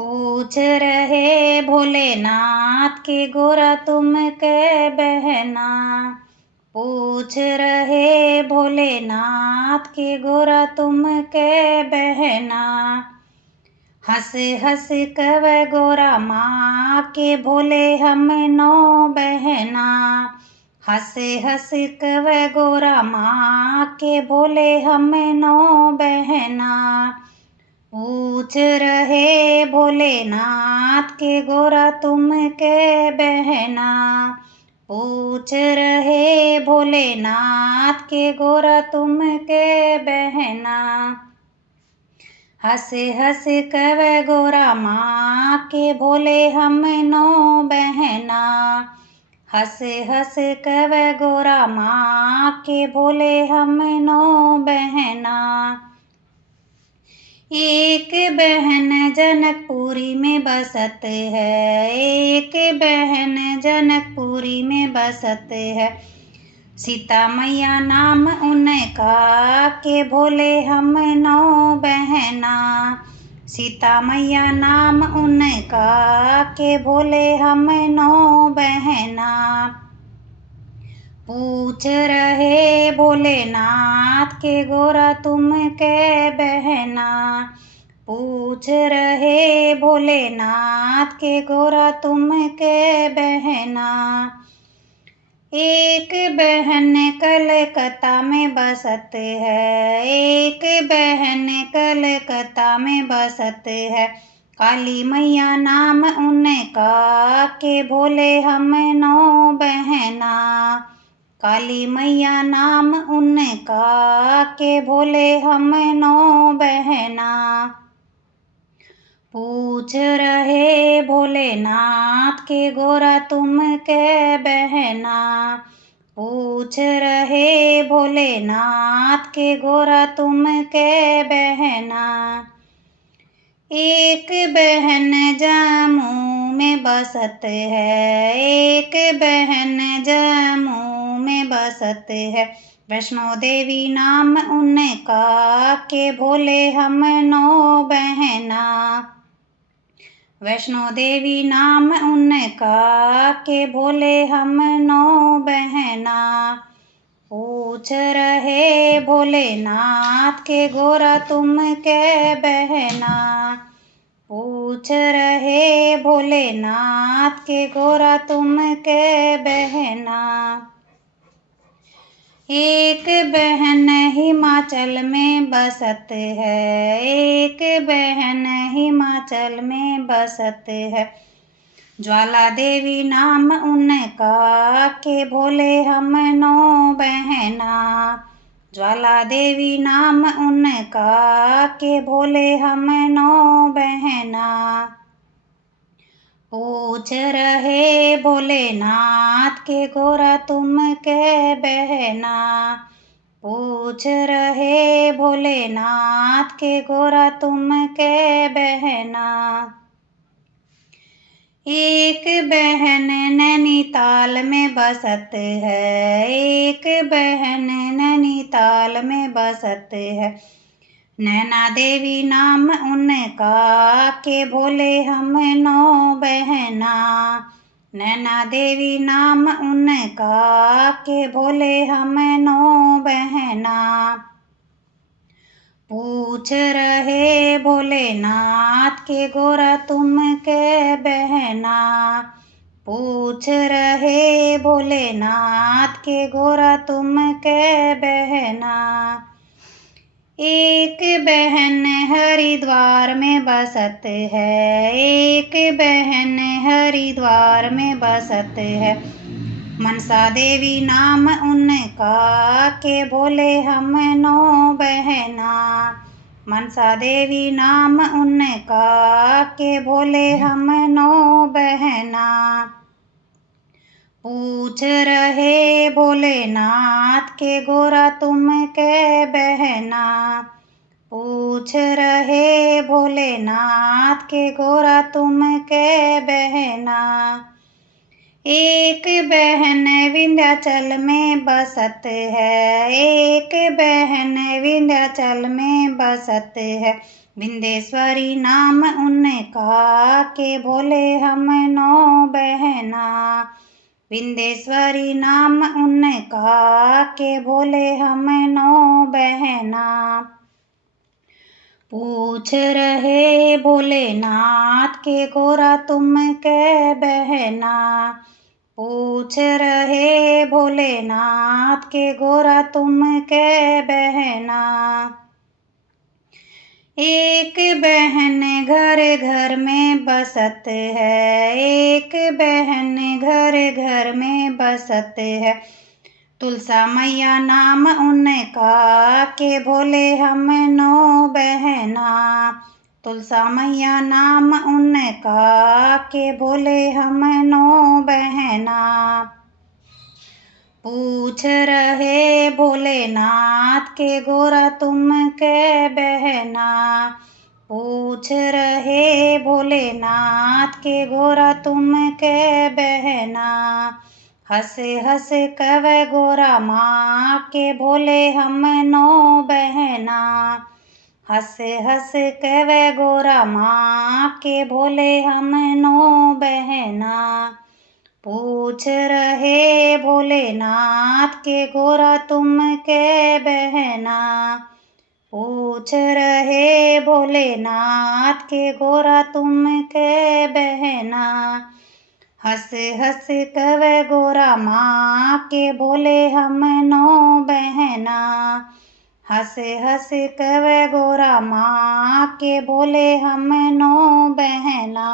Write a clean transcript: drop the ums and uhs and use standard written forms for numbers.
पूछ रहे भोलेनाथ के गोरा तुम के बहना। पूछ रहे भोलेनाथ के गोरा तुम के बहना। हंस हंस कव गोरा माँ के भोले हम नो बहना। हंस हंस कव गोरा माँ के भोले हम नो बहना। पूछ रहे भोलेनाथ के गोरा तुम के बहना। पूछ रहे भोलेनाथ के गोरा तुम के बहना। हंस हंस कव गोरा माँ के भोले हम नो बहना। हंस हंस कव गोरा माँ के भोले हम नो बहना। एक बहन जनकपुरी में बसत है। एक बहन जनकपुरी में बसत है। सीता मैया नाम उनका के भोले हम नो बहना। सीता मैया नाम उनका के भोले हम नो बहना। पूछ रहे भोलेनाथ के गोरा तुम के बहना। पूछ रहे भोलेनाथ के गोरा तुम के बहना। एक बहन कलकत्ता में बसत है। एक बहन कलकत्ता में बसत है। काली मैया नाम उनका के भोले हम नो बहना। काली मैया नाम उनका के भोले हम नो बहना। पूछ रहे भोलेनाथ के गोरा तुम के बहना। पूछ रहे भोलेनाथ के गोरा तुम के बहना। एक बहन जम्मू में बसत है। एक बहन जम्मू में बसत है। वैष्णो देवी नाम उनका के भोले हम नो बहना। वैष्णो देवी नाम उनका के भोले हम नो बहना। पूछ रहे भोलेनाथ के गोरा तुम के बहना। पूछ रहे भोलेनाथ के गोरा तुम के बहना। एक बहन हिमाचल में बसत है। एक बहन हिमाचल में बसत है। ज्वाला देवी नाम उनका के भोले हम नो बहना। ज्वाला देवी नाम उनका के भोले हम नो बहना। पूछ रहे भोलेनाथ के गोरा तुम के बहना। पूछ रहे भोलेनाथ के गोरा तुम के बहना। एक बहन नैनीताल में बसत है। एक बहन नैनीताल में बसत है। नैना देवी नाम उनका के भोले हम नो बहना। नैना देवी नाम उनका के भोले हम नो बहना। पूछ रहे भोलेनाथ के गोरा तुम के बहना। पूछ रहे भोलेनाथ के गोरा तुम के बहना। एक बहन हरिद्वार में बसत है। एक बहन हरिद्वार में बसत है। मनसा देवी नाम उनका के भोले हम नो बहना। मनसा देवी नाम उनका के भोले हम नो बहना। पूछ रहे भोलेनाथ के गोरा तुम के बहना। पूछ रहे भोलेनाथ के गोरा तुम के बहना। एक बहन विंध्याचल में बसत है। एक बहन विंध्याचल में बसत है। विंदेश्वरी नाम उनका के बोले हम नौ बहना। विंदेश्वरी नाम उनका के बोले हम नौ बहना। पूछ रहे भोलेनाथ के गोरा तुम कै बहना। पूछ रहे भोलेनाथ के गोरा तुम कै बहना। एक बहन घर घर में बसत है। एक बहन घर घर में बसत है। तुलसा मैया नाम उनका के बोले हम नौ बहना। तुलसा मैया नाम उनका के बोले हम नौ बहना। पूछ रहे भोलेनाथ के गोरा तुम कै बहना। पूछ रहे भोलेनाथ के गोरा तुम कै बहना। हंस हंस कवे गोरा माँ के बोले हम नौ बहना। हंस हंस कवे गोरा माँ के बोले हम नौ बहना। पूछ रहे भोलेनाथ के गोरा तुम कै बहना। पूछ रहे भोलेनाथ के गोरा तुम कै बहना। हंस हंस कवे गोरा माँ के बोले हम नौ बहना। हंस हंस कवे गोरा माँ के बोले हम नौ बहना।